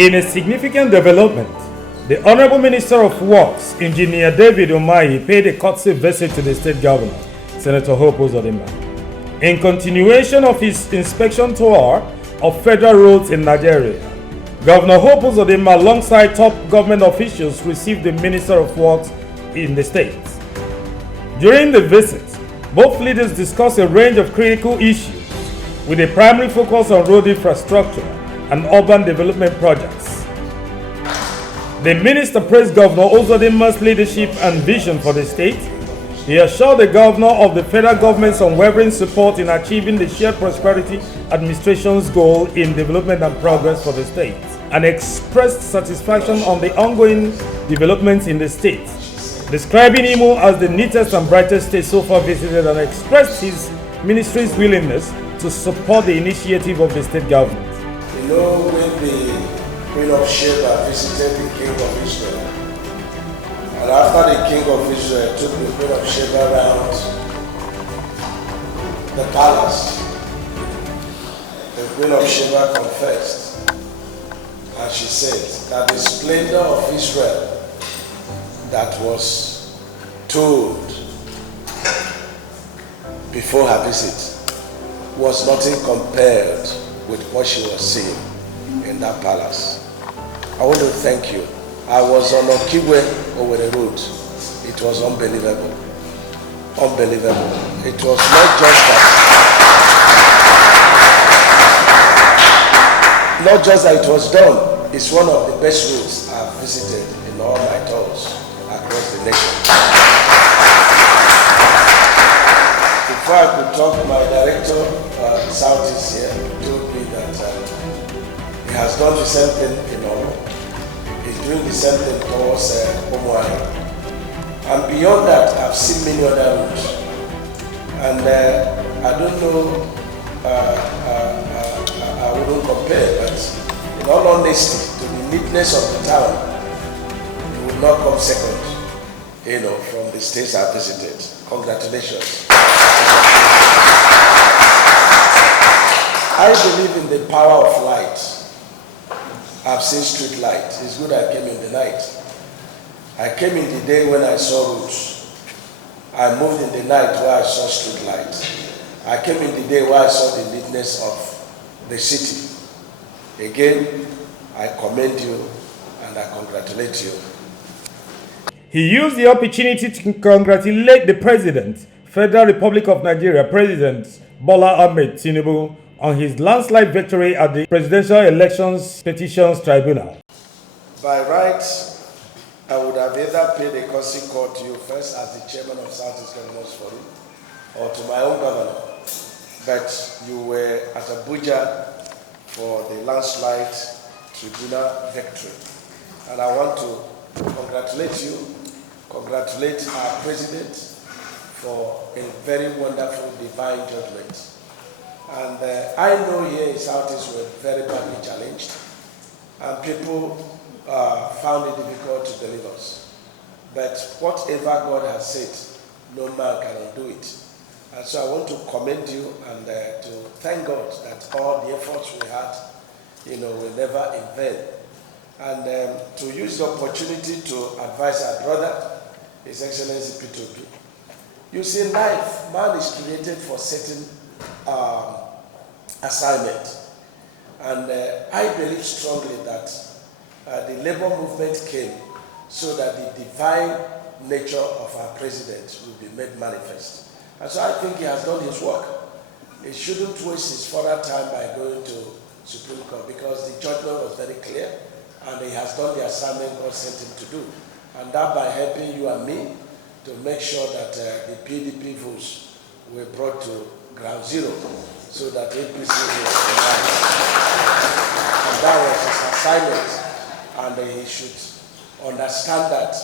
In a significant development, the Honorable Minister of Works, Engineer David Umahi, paid a courtesy visit to the State Governor, Senator Hope UZODIMMA, in continuation of his inspection tour of federal roads in Nigeria. Governor Hope UZODIMMA, alongside top government officials, received the Minister of Works in the state. During the visit, both leaders discussed a range of critical issues with a primary focus on road infrastructure and urban development projects. The minister praised Governor UZODIMMA's leadership and vision for the state. He assured the governor of the federal government's unwavering support in achieving the shared prosperity administration's goal in development and progress for the state, and expressed satisfaction on the ongoing developments in the state, describing Imo as the neatest and brightest state so far visited, and expressed his ministry's willingness to support the initiative of the state government. You know, when the Queen of Sheba visited the King of Israel, and after the King of Israel took the Queen of Sheba around the palace, the Queen of Sheba confessed, and she said that the splendor of Israel that was told before her visit was nothing compared with what she was seeing in that palace. I want to thank you. I was on Okiwe over the road. It was unbelievable. Unbelievable. It was not just that it was done. It's one of the best roads I've visited in all my tours across the nation. Before I could talk, my director, Southeast here, told me that he has done the same thing in Oro. He's doing the same thing towards Umahi. And beyond that, I've seen many other routes. And I don't know, I wouldn't compare, but in all honesty, to the neatness of the town, it would not come second, from the states I visited. Congratulations. I believe in the power of light. I've seen street light. It's good I came in the night. I came in the day when I saw roads. I moved in the night where I saw street light. I came in the day where I saw the neatness of the city. Again, I commend you and I congratulate you. He used the opportunity to congratulate the President, Federal Republic of Nigeria, President Bola Ahmed Tinubu, on his landslide victory at the Presidential Elections Petitions Tribunal. By right, I would have either paid a courtesy call to you first as the chairman of Southeast Governors Forum, or to my own governor. But you were at Abuja for the landslide tribunal victory. And I want to congratulate you, congratulate our president for a very wonderful divine judgment. And I know here in Southeast we're very badly challenged, and people found it difficult to deliver us. But whatever God has said, no man can undo it. And so I want to commend you and to thank God that all the efforts we had, were never in vain. And to use the opportunity to advise our brother, His Excellency P2P. You see, in life, man is created for certain assignment. And I believe strongly that the labor movement came so that the divine nature of our president will be made manifest. And so I think he has done his work. He shouldn't waste his further time by going to Supreme Court, because the judgment was very clear and he has done the assignment God sent him to do. And that by helping you and me to make sure that the PDP votes were brought to ground zero so that APC will survive. And that was his assignment. And he should understand that.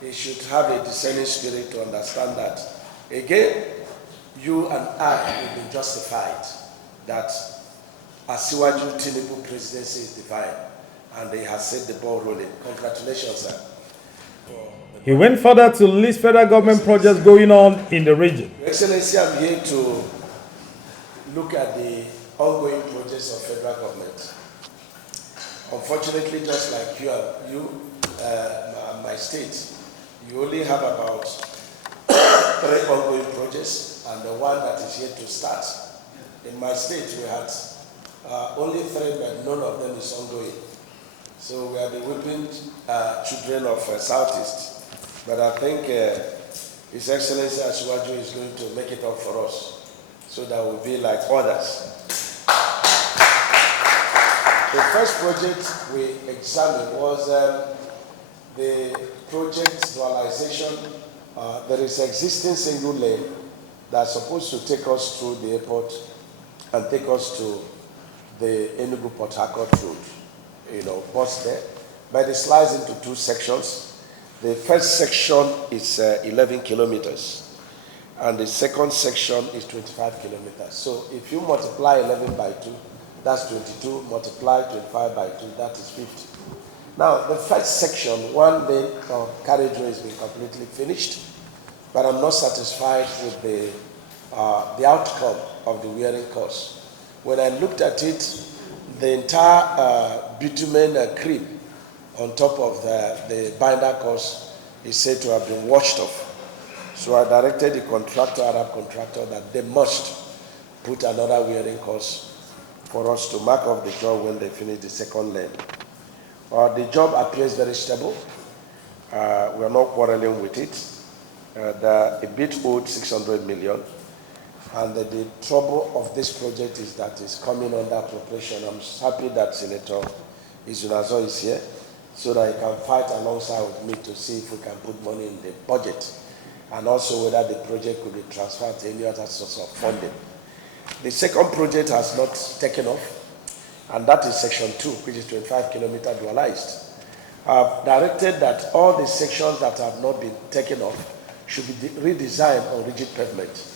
He should have a discerning spirit to understand that. Again, you and I will be justified that Asiwaju Tinubu presidency is divine, and he has set the ball rolling. Congratulations, sir. He went further to list federal government projects going on in the region. Your Excellency, I'm here to look at the ongoing projects of federal government. Unfortunately, just like my state, you only have about 3 ongoing projects and the one that is yet to start. In my state, we had only 3, but none of them is ongoing. So we are the whipping children of Southeast. But I think His Excellency Asiwaju is going to make it up for us, so that we'll be like others. The first project we examined was the project dualization. There is existing single lane that's supposed to take us through the airport and take us to the Enugu Port Harcourt road, bus there. But it slides into 2 sections. The first section is 11 kilometers, and the second section is 25 kilometers. So if you multiply 11 by 2, that's 22, multiply 25 by 2, that is 50. Now, the first section, one lane of carriageway has been completely finished, but I'm not satisfied with the outcome of the wearing course. When I looked at it, the entire bitumen creep on top of the binder course is said to have been washed off. So I directed the Arab contractor, that they must put another wearing course for us to mark off the job when they finish the second lane. The job appears very stable. We are not quarreling with it. A bit owed 600 million. And the trouble of this project is that it's coming under appropriation. I'm happy that Senator Izunazo is here, so that he can fight alongside with me to see if we can put money in the budget, and also whether the project could be transferred to any other source of funding. The second project has not taken off, and that is section 2, which is 25 kilometer dualized. I've directed that all the sections that have not been taken off should be redesigned on rigid pavement.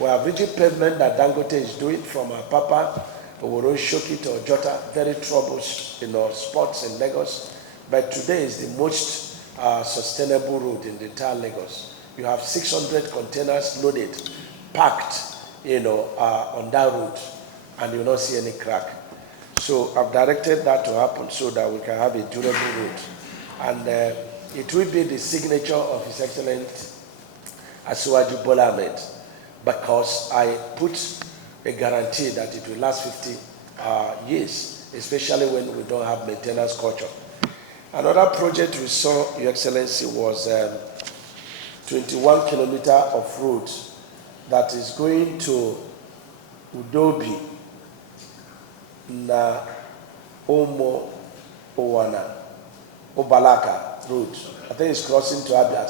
We have rigid pavement that Dangote is doing from Apapa, Oworo, Shoki to Ojota, very troubled spots in Lagos. But today is the most sustainable road in the entire Lagos. You have 600 containers loaded, packed, on that route, and you will not see any crack. So I've directed that to happen so that we can have a durable route. And it will be the signature of His Excellency Asiwaju Bola Ahmed, because I put a guarantee that it will last 50 years, especially when we don't have maintenance culture. Another project we saw, Your Excellency, was 21 kilometers of road that is going to Udobi, na Omo Owana, Obalaka road. I think it's crossing to Abia,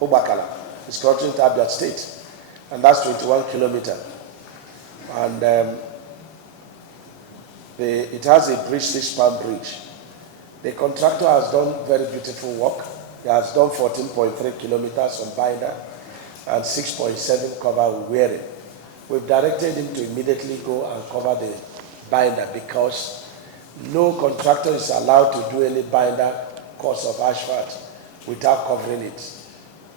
Obakala. It's crossing to Abia State. And that's 21 kilometers. And it has a bridge, 6-span bridge. The contractor has done very beautiful work. He has done 14.3 kilometers on binder and 6.7 cover with wearing. We've directed him to immediately go and cover the binder, because no contractor is allowed to do any binder course of asphalt without covering it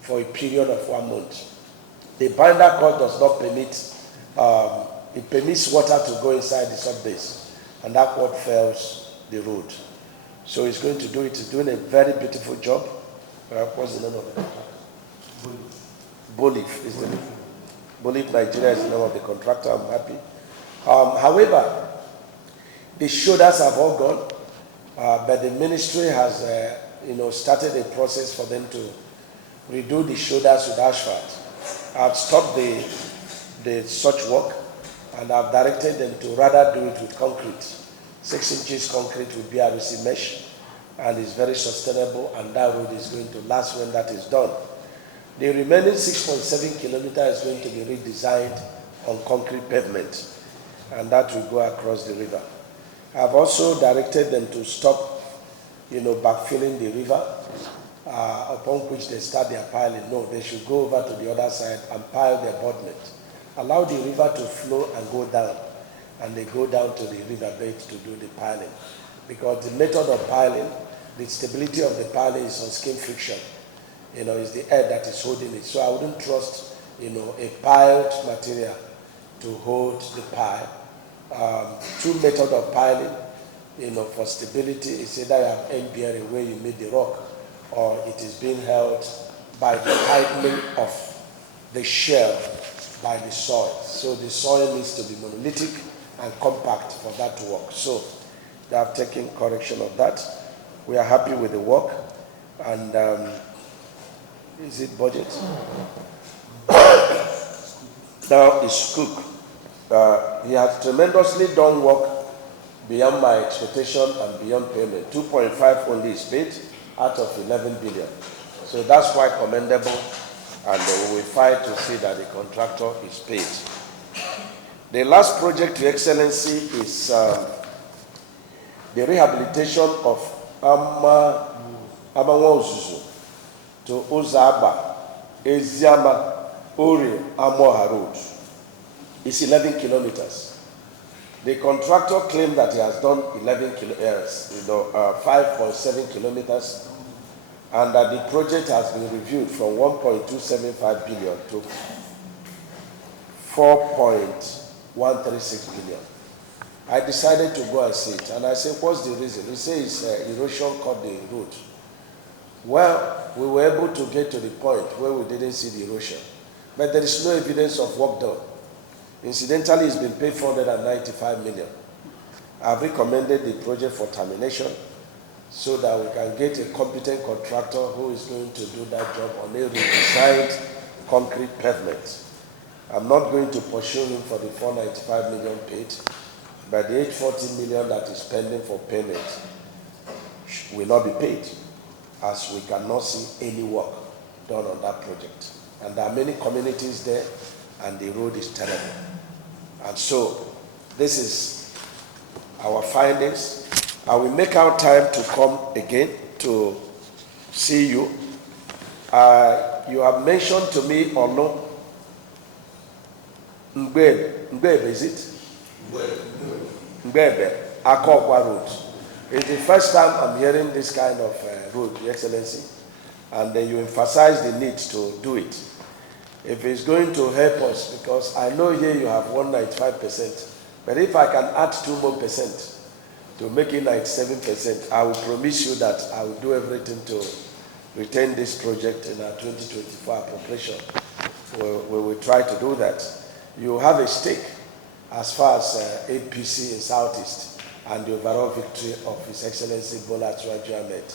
for a period of 1 month. The binder course does not permit, it permits water to go inside the subbase, and that what fails the road. So he's going to do it. He's doing a very beautiful job. What's the name of it? Bolif is the name. Bolif Nigeria is the name of the contractor. I'm happy. However, the shoulders have all gone, but the ministry has started a process for them to redo the shoulders with asphalt. I've stopped the such work, and I've directed them to rather do it with concrete. 6 inches concrete with BRC mesh, and it's very sustainable, and that road is going to last when that is done. The remaining 6.7 kilometers is going to be redesigned on concrete pavement, and that will go across the river. I've also directed them to stop, backfilling the river, upon which they start their piling. No, they should go over to the other side and pile their abutment. Allow the river to flow and go down, and they go down to the riverbed to do the piling. Because the method of piling, the stability of the piling is on skin friction. It's the air that is holding it. So I wouldn't trust, a piled material to hold the pile. 2 methods of piling. for stability, it's either you have end bearing where you made the rock, or it is being held by the tightening of the shell by the soil. So the soil needs to be monolithic and compact for that to work. So they have taken correction of that. We are happy with the work. And is it budget? Now it's Cook. He has tremendously done work beyond my expectation and beyond payment. 2.5 only is paid out of 11 billion. So that's quite commendable, and we will fight to see that the contractor is paid. The last project, Your Excellency, is the rehabilitation of Uzuzu to Uzaba, Eziama, Ori, Amoha Road. It's 11 kilometers. The contractor claimed that he has done 5.7 kilometers, and that the project has been reviewed from 1.275 billion to 4.136 billion. I decided to go and see it, and I said, what's the reason? He says erosion cut the road. Well, we were able to get to the point where we didn't see the erosion, but there is no evidence of work done. Incidentally, it's been paid 495 million. I've recommended the project for termination so that we can get a competent contractor who is going to do that job on a redesigned concrete pavement. I'm not going to pursue him for the 495 million paid, but the 840 million that is pending for payment will not be paid, as we cannot see any work done on that project. And there are many communities there, and the road is terrible. And so, this is our findings. I will make our time to come again to see you. You have mentioned to me, or no? Mbebe, is it? Mbebe, Akokwa Road. It's the first time I'm hearing this kind of road, Your Excellency, and you emphasize the need to do it. If it's going to help us, because I know here you have 195%, but if I can add 2% more to make it 97%, I will promise you that I will do everything to retain this project in our 2024 appropriation. We will try to do that. You have a stake as far as APC in Southeast and the overall victory of His Excellency Bola Tinubu Ahmed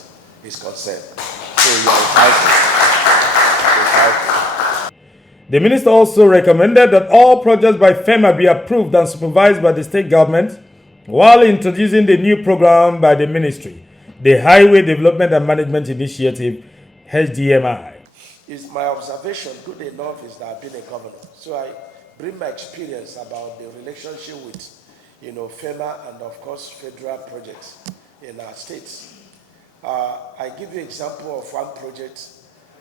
is concerned. So you are entitled. The minister also recommended that all projects by FEMA be approved and supervised by the state government, while introducing the new program by the ministry, the Highway Development and Management Initiative, HDMI. It's my observation, good enough, is that I've been a governor. So I bring my experience about the relationship with, FEMA and, of course, federal projects in our states. I give you an example of one project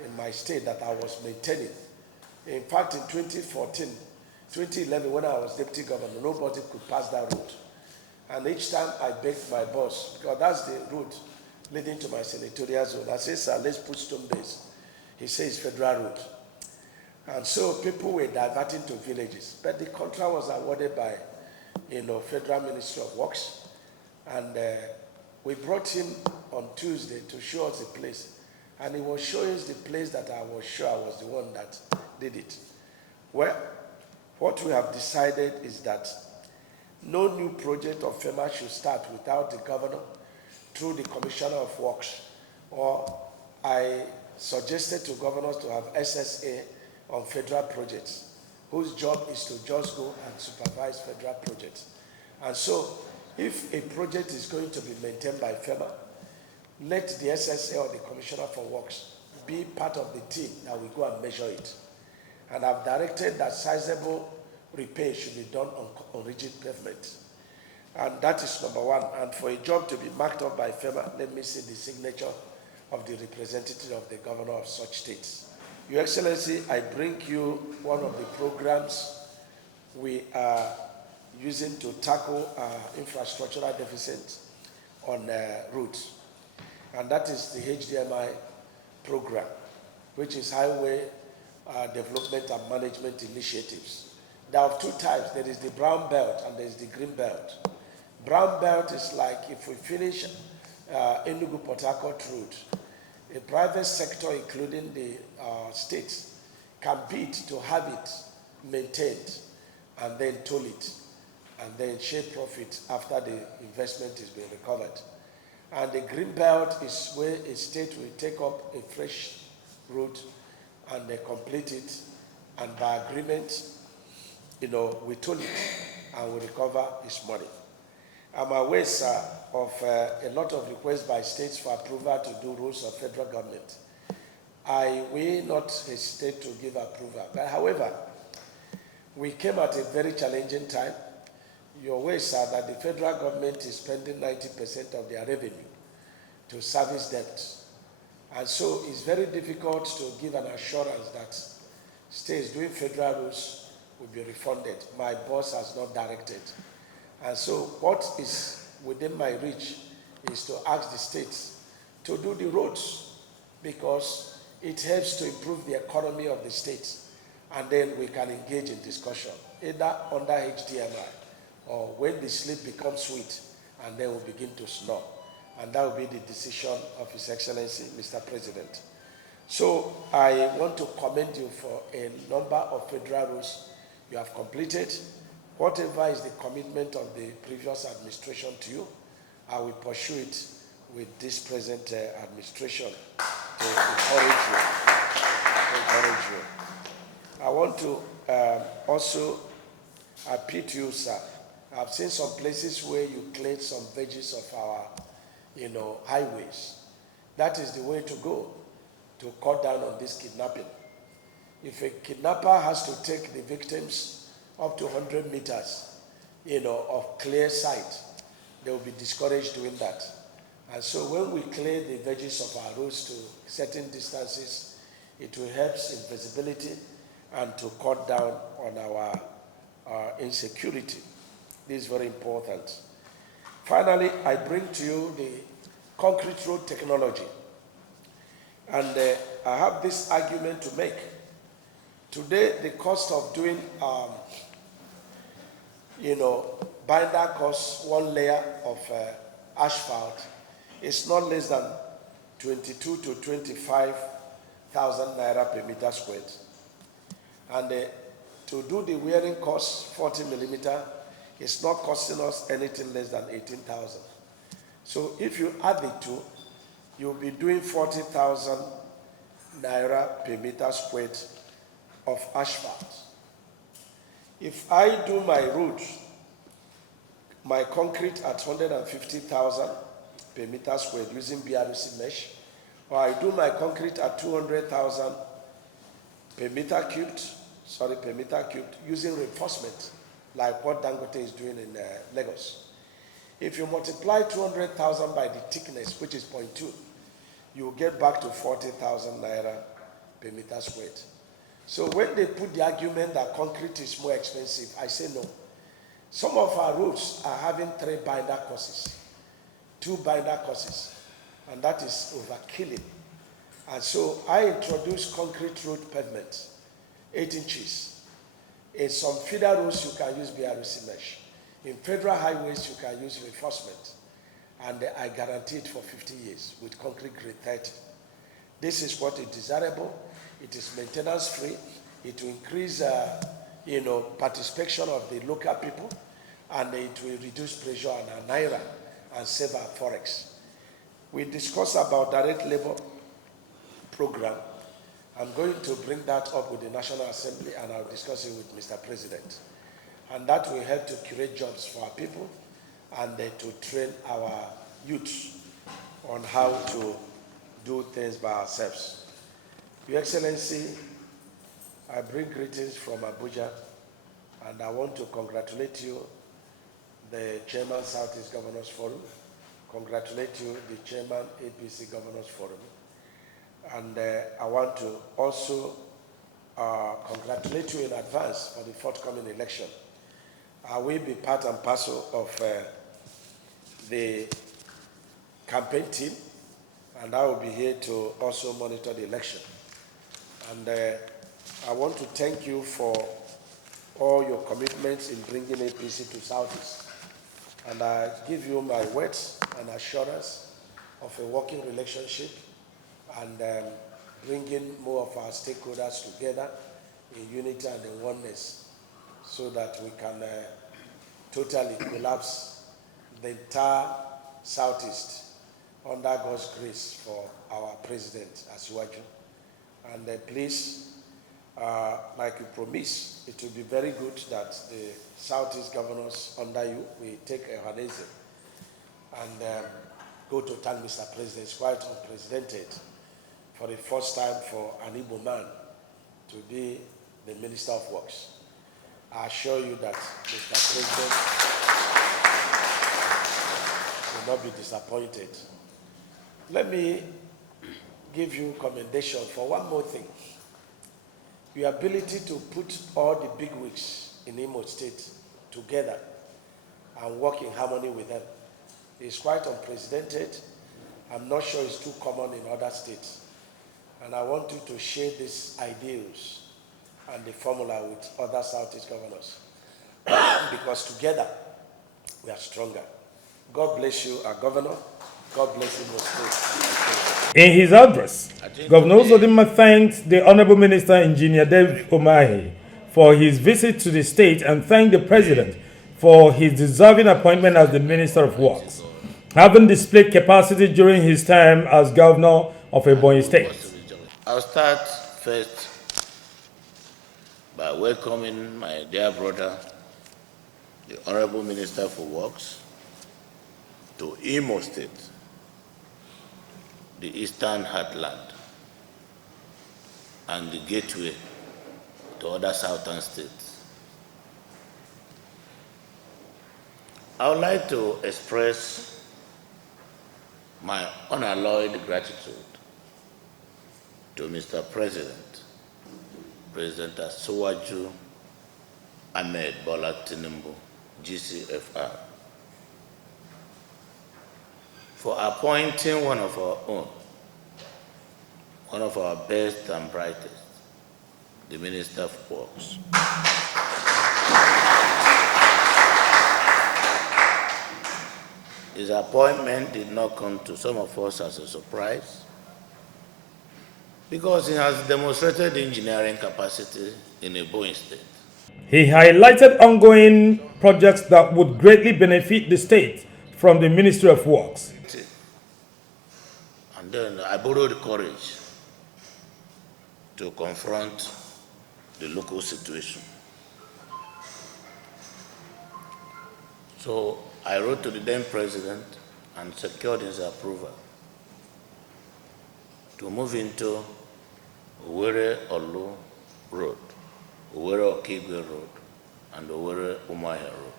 in my state that I was maintaining. In fact, in 2011, when I was deputy governor, nobody could pass that road. And each time I begged my boss, because that's the road leading to my senatorial zone. I said, sir, let's put stone base. He says federal road. And so people were diverting to villages. But the contract was awarded by, Federal Ministry of Works. And we brought him on Tuesday to show us the place. And he was showing us the place that I was sure I was the one that did it. Well, what we have decided is that no new project of FEMA should start without the governor through the Commissioner of Works. Or I suggested to governors to have SSA on federal projects, whose job is to just go and supervise federal projects. And so, if a project is going to be maintained by FEMA, let the SSA or the Commissioner for Works be part of the team that will go and measure it. And I've directed that sizable repair should be done on rigid pavement. And that is number one. And for a job to be marked up by FEMA, let me see the signature of the representative of the governor of such states. Your Excellency, I bring you one of the programs we are using to tackle infrastructural deficit on roads. And that is the HDMI program, which is Highway Development and Management Initiatives. There are two types. There is the brown belt and there is the green belt. Brown belt is like if we finish Enugu Port Harcourt route, a private sector, including the states, can bid to have it maintained and then toll it and then share profit after the investment is being recovered. And the green belt is where a state will take up a fresh route and they complete it, and by agreement, we toll it and we recover its money. I'm aware, sir, of a lot of requests by states for approval to do roads of federal government. I will not hesitate to give approval. But however, we came at a very challenging time. You're aware, sir, that the federal government is spending 90% of their revenue to service debt. And so it's very difficult to give an assurance that states doing federal roads will be refunded. My boss has not directed. And so what is within my reach is to ask the states to do the roads, because it helps to improve the economy of the states, and then we can engage in discussion, either under HDMI or when the sleep becomes sweet, and then we begin to snore. And that will be the decision of His Excellency, Mr. President. So I want to commend you for a number of federal roads you have completed. Whatever is the commitment of the previous administration to you, I will pursue it with this present administration to encourage you. I want to also appeal to you, sir. I've seen some places where you cleared some veggies of our, highways. That is the way to go to cut down on this kidnapping. If a kidnapper has to take the victims up to 100 meters, of clear sight, they will be discouraged doing that. And so when we clear the veggies of our roads to certain distances, it will help in visibility and to cut down on our insecurity. This is very important. Finally, I bring to you the concrete road technology. And I have this argument to make. Today, the cost of doing, binder costs one layer of asphalt is not less than 22 to 25,000 naira per meter squared. And to do the wearing cost 40 millimeter, it's not costing us anything less than 18,000. So if you add the two, you'll be doing 40,000 naira per meter squared of asphalt. If I do my road, my concrete at 150,000 per meter squared using BRC mesh, or I do my concrete at 200,000 per meter cubed using reinforcement, like what Dangote is doing in Lagos. If you multiply 200,000 by the thickness, which is 0.2, you will get back to 40,000 naira per meter squared. So when they put the argument that concrete is more expensive, I say no. Some of our roads are having 3 binder courses, 2 binder courses, and that is overkilling. And so I introduced concrete road pavement, 8 inches. In some feeder roads, you can use BRC mesh. In federal highways, you can use reinforcement. And I guarantee it for 50 years with concrete grade 30. This is what is desirable. It is maintenance free. It will increase, participation of the local people, and it will reduce pressure on our naira and save our forex. We discussed about direct labor program. I'm going to bring that up with the National Assembly, and I'll discuss it with Mr. President. And that will help to create jobs for our people and to train our youth on how to do things by ourselves. Your Excellency, I bring greetings from Abuja, and I want to congratulate you, the Chairman Southeast Governors Forum, congratulate you, the Chairman APC Governors Forum, and I want to also congratulate you in advance for the forthcoming election. I will be part and parcel of the campaign team, and I will be here to also monitor the election. And I want to thank you for all your commitments in bringing APC to Southeast. And I give you my words and assurance of a working relationship and bringing more of our stakeholders together in unity and in oneness so that we can totally collapse the entire Southeast under God's grace for our president, Asiwaju. And please, like you promised, it will be very good that the Southeast governors under you will take a Hanese and go to thank Mr. President. It's quite unprecedented for the first time for an Igbo man to be the Minister of Works. I assure you that Mr. President will not be disappointed. Let me give you commendation for one more thing. Your ability to put all the big wigs in Imo State together and work in harmony with them is quite unprecedented. I'm not sure it's too common in other states. And I want you to share these ideals and the formula with other Southeast governors because together we are stronger. God bless you, our governor. God bless Imo State. In his address, Governor UZODIMMA thanked the Honorable Minister Engineer David Umahi for his visit to the state and thanked the President for his deserving appointment as the Minister of Works, having displayed capacity during his time as Governor of Ebonyi State. I'll start first by welcoming my dear brother, the Honorable Minister for Works, to Imo State, the Eastern Heartland, and the gateway to other southern states. I would like to express my unalloyed gratitude to Mr. President, President Asiwaju Ahmed Bola Tinubu, GCFR, for appointing one of our own, one of our best and brightest, the Minister of Works. His appointment did not come to some of us as a surprise because he has demonstrated engineering capacity in Ebonyi State. He highlighted ongoing projects that would greatly benefit the state from the Ministry of Works. And then I borrowed courage to confront the local situation. So I wrote to the then president and secured his approval to move into Owerri-Olu Road, Owerri-Okigwe Road, and Owerri-Umahi Road.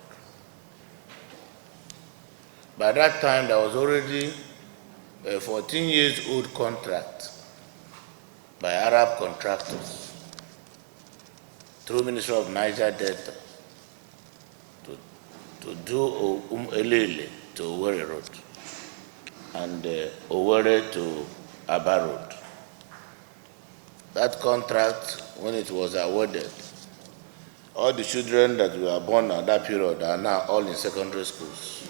By that time, there was already a 14-year-old contract by Arab contractors through Ministry of Niger Delta to do Elele to Owerri Road and Owerri to Aba Road. That contract, when it was awarded, all the children that were born at that period are now all in secondary schools.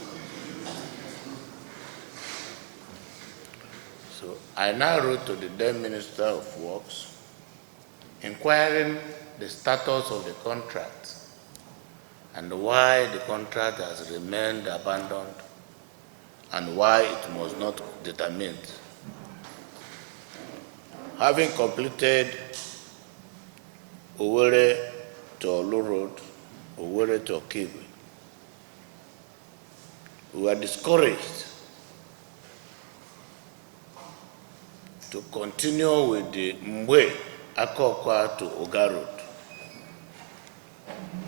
So I now wrote to the then Minister of Works, inquiring the status of the contract and why the contract has remained abandoned and why it was not determined. Having completed Owerri to Olu Road, Owerri to Okigwe, we were discouraged to continue with the Mwe Akokwa to Oga Road.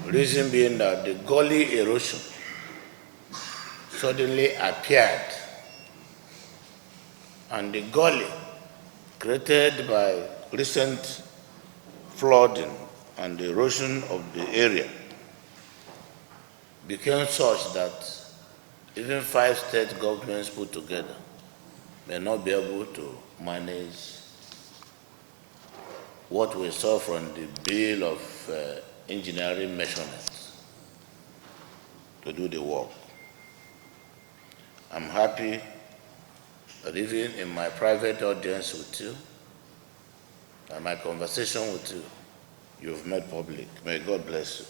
Reason being that the gully erosion suddenly appeared, and the gully created by recent flooding and the erosion of the area became such that even 5 state governments put together may not be able to manage what we saw from the bill of engineering measurements to do the work. I'm happy that even in my private audience with you, and my conversation with you, you've made public. May God bless you.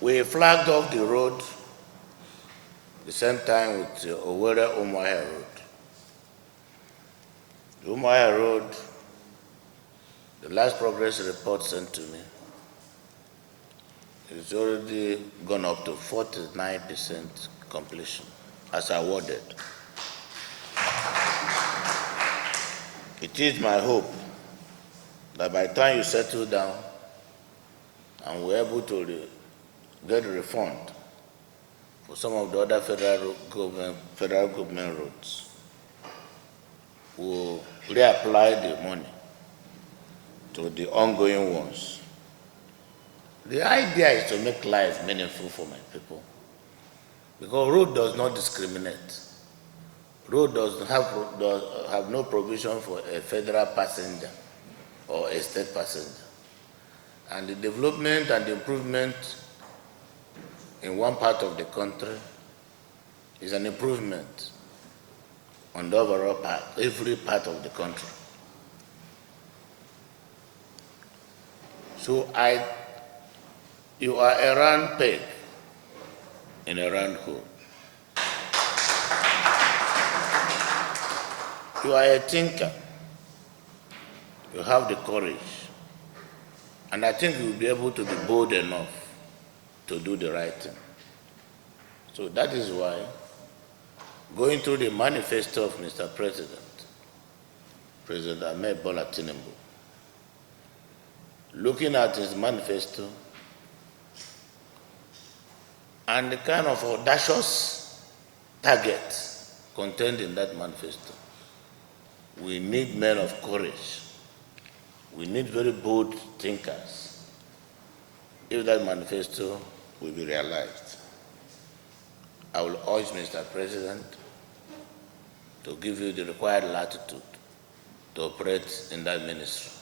We flagged off the road the same time with the Umahi road. The Umahi road, the last progress report sent to me, it's already gone up to 49% completion as awarded. It is my hope that by the time you settle down and we're able to get a refund for some of the other federal government roads, we'll reapply the money to the ongoing ones. The idea is to make life meaningful for my people, because road does not discriminate. Road does have no provision for a federal passenger or a state passenger. And the development and the improvement in one part of the country is an improvement on the overall part, every part of the country. So you are a round peg in a round hole. You are a thinker. You have the courage. And I think you will be able to be bold enough to do the right thing. So that is why, going through the manifesto of Mr. President, President Ahmed Bola Tinubu, looking at his manifesto and the kind of audacious targets contained in that manifesto, we need men of courage. We need very bold thinkers if that manifesto will be realized. I will urge Mr. President to give you the required latitude to operate in that ministry.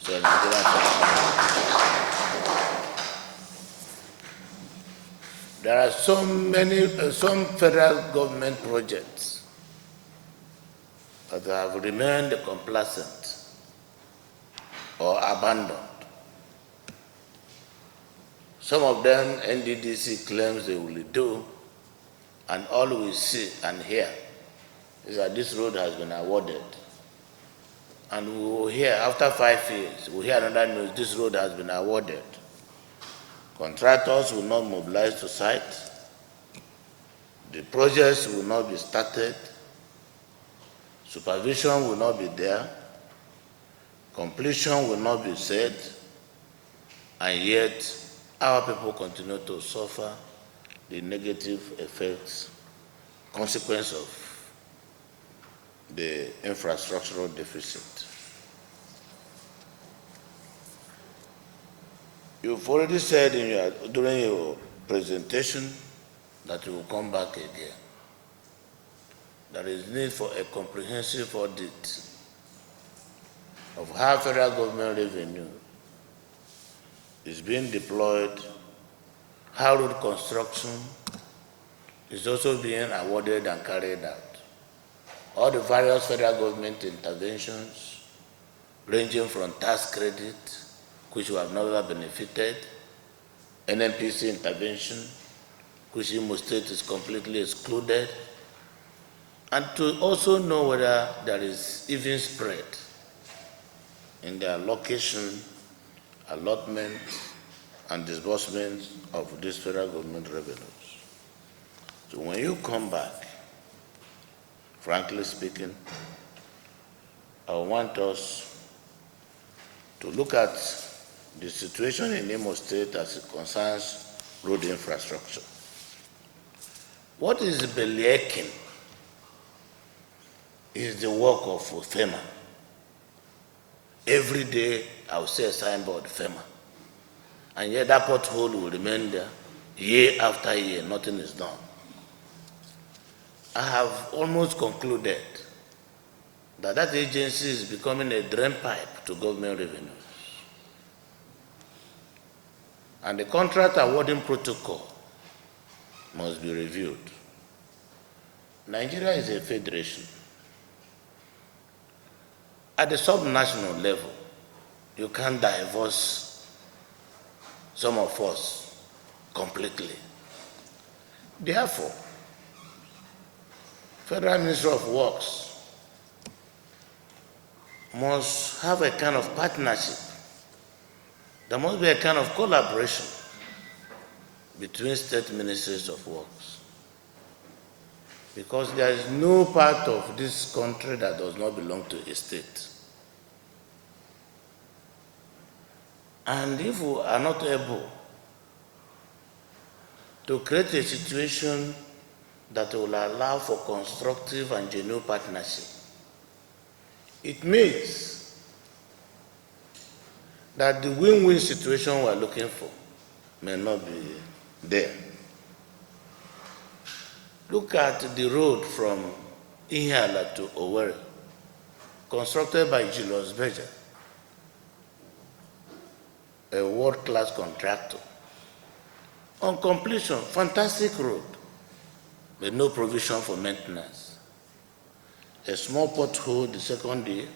So there are some federal government projects that have remained complacent or abandoned. Some of them NDDC claims they will do, and all we see and hear is that this road has been awarded. And we will hear, after 5 years, we'll hear another news, this road has been awarded. Contractors will not mobilize to site. The projects will not be started. Supervision will not be there. Completion will not be said. And yet, our people continue to suffer the negative effects, consequence of the infrastructural deficit. You've already said during your presentation that you will come back again. There is need for a comprehensive audit of how federal government revenue is being deployed, how road construction is also being awarded and carried out. All the various federal government interventions, ranging from tax credit, which we have never benefited, NNPC intervention, which Imo State is completely excluded, and to also know whether there is even spread in the allocation, allotment, and disbursement of these federal government revenues. So when you come back, frankly speaking, I want us to look at the situation in Imo State as it concerns road infrastructure. What is beleaking is the work of FEMA. Every day I will see a signboard, FEMA. And yet that pothole will remain there year after year, nothing is done. I have almost concluded that that agency is becoming a drain pipe to government revenues. And the contract awarding protocol must be reviewed. Nigeria is a federation. At the sub-national level, you can't divorce some of us completely. Therefore, Federal Ministry of Works must have a kind of partnership. There must be a kind of collaboration between state ministries of works. Because there is no part of this country that does not belong to a state. And if we are not able to create a situation that will allow for constructive and genuine partnership, it means that the win-win situation we are looking for may not be there. Look at the road from Engr to Owerri, constructed by Julius Berger, a world-class contractor. On completion, fantastic road, but no provision for maintenance. A small pothole the second day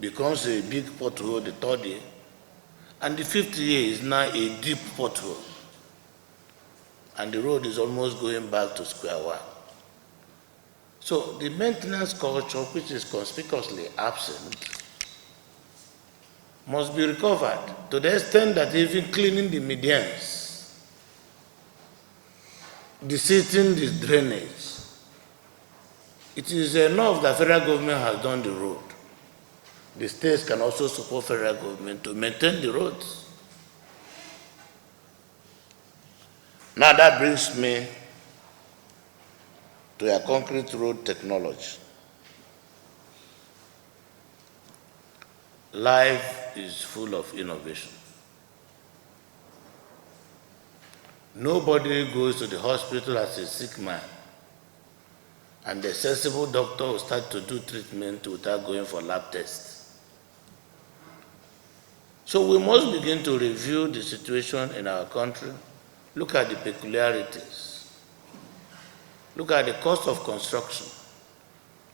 becomes a big pothole the third day, and the fifth year is now a deep pothole. And the road is almost going back to square one. So the maintenance culture, which is conspicuously absent, must be recovered to the extent that even cleaning the medians, deseating the drainage. It is enough that federal government has done the road. The states can also support federal government to maintain the roads. Now that brings me to a concrete road technology. Life is full of innovation. Nobody goes to the hospital as a sick man, and the sensible doctor will start to do treatment without going for lab tests. So we must begin to review the situation in our country, look at the peculiarities, look at the cost of construction,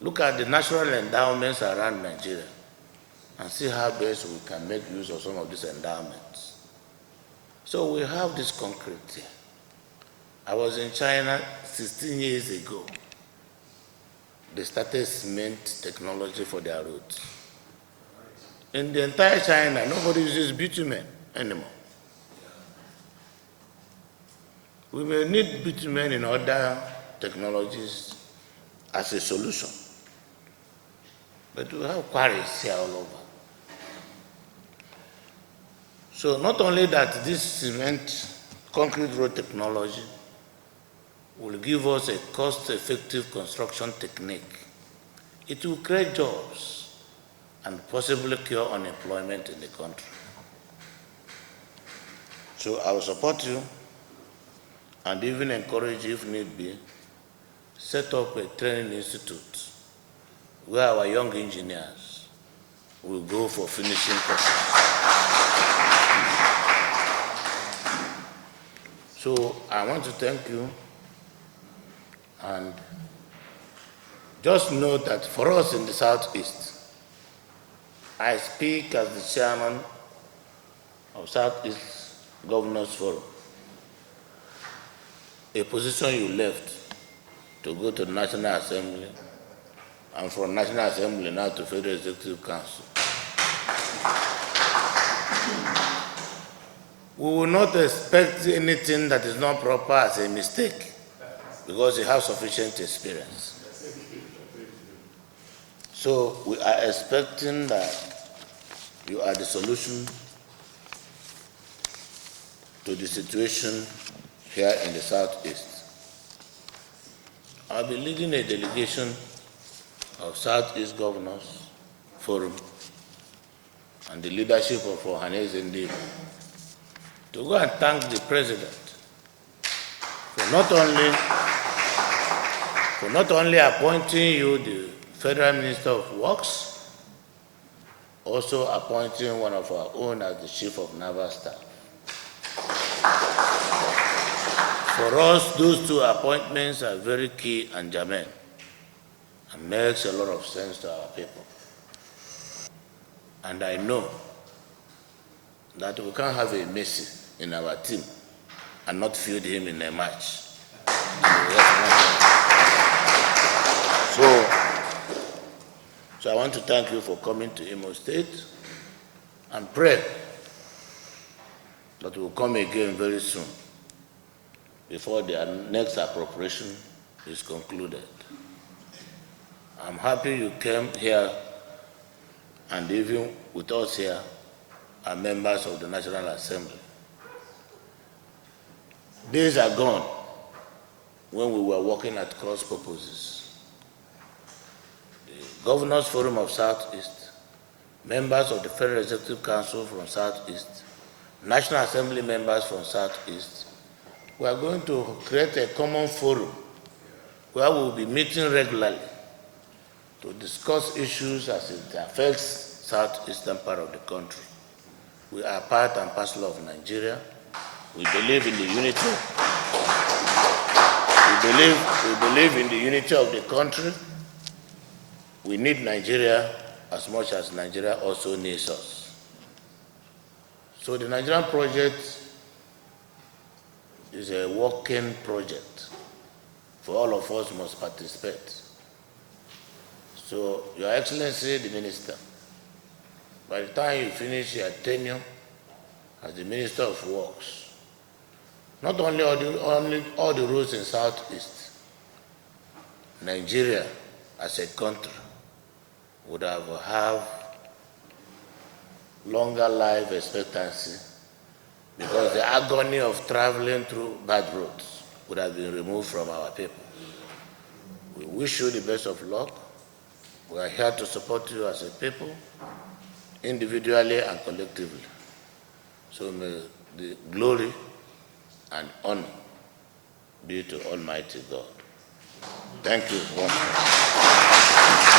look at the natural endowments around Nigeria, and see how best we can make use of some of these endowments. So we have this concrete here. I was in China 16 years ago. They started cement technology for their roads. In the entire China, nobody uses bitumen anymore. We may need bitumen in other technologies as a solution, but we have quarries here all over. So not only that this cement concrete road technology will give us a cost-effective construction technique, it will create jobs and possibly cure unemployment in the country. So I will support you and even encourage, if need be, set up a training institute where our young engineers will go for finishing courses. So I want to thank you, and just note that for us in the Southeast, I speak as the chairman of Southeast Governors Forum, a position you left to go to the National Assembly, and from National Assembly now to Federal Executive Council. We will not expect anything that is not proper as a mistake, because you have sufficient experience. So we are expecting that you are the solution to the situation here in the Southeast. I'll be leading a delegation of Southeast Governors Forum and the leadership of Ohanes Ndib to go and thank the President for not only appointing you the Federal Minister of Works, also appointing one of our own as the Chief of Naval Staff. For us, those two appointments are very key and germane and makes a lot of sense to our people. And I know that we can't have a Messi in our team and not field him in a match. So I want to thank you for coming to Imo State and pray that we'll come again very soon before the next appropriation is concluded. I'm happy you came here, and even with us here are members of the National Assembly. Days are gone when we were working at cross purposes. The Governors Forum of Southeast, members of the Federal Executive Council from Southeast, National Assembly members from Southeast, we are going to create a common forum where we will be meeting regularly to discuss issues as it affects southeastern part of the country. We are part and parcel of Nigeria. We believe in the unity. We believe in the unity of the country. We need Nigeria as much as Nigeria also needs us. So the Nigerian project is a working project. For all of us must participate. So, Your Excellency, the Minister, by the time you finish your tenure as the Minister of Works, not only all the roads in Southeast, Nigeria as a country would have longer life expectancy because the agony of traveling through bad roads would have been removed from our people. We wish you the best of luck. We are here to support you as a people, individually and collectively. So may the glory and honor be to Almighty God. Thank you once more.